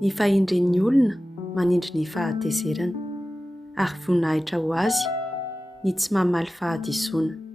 Ny fahindren'ny olona manindry ny fahatezerana ary voninahitra ho azy ny tsy mamaly fahadisoana.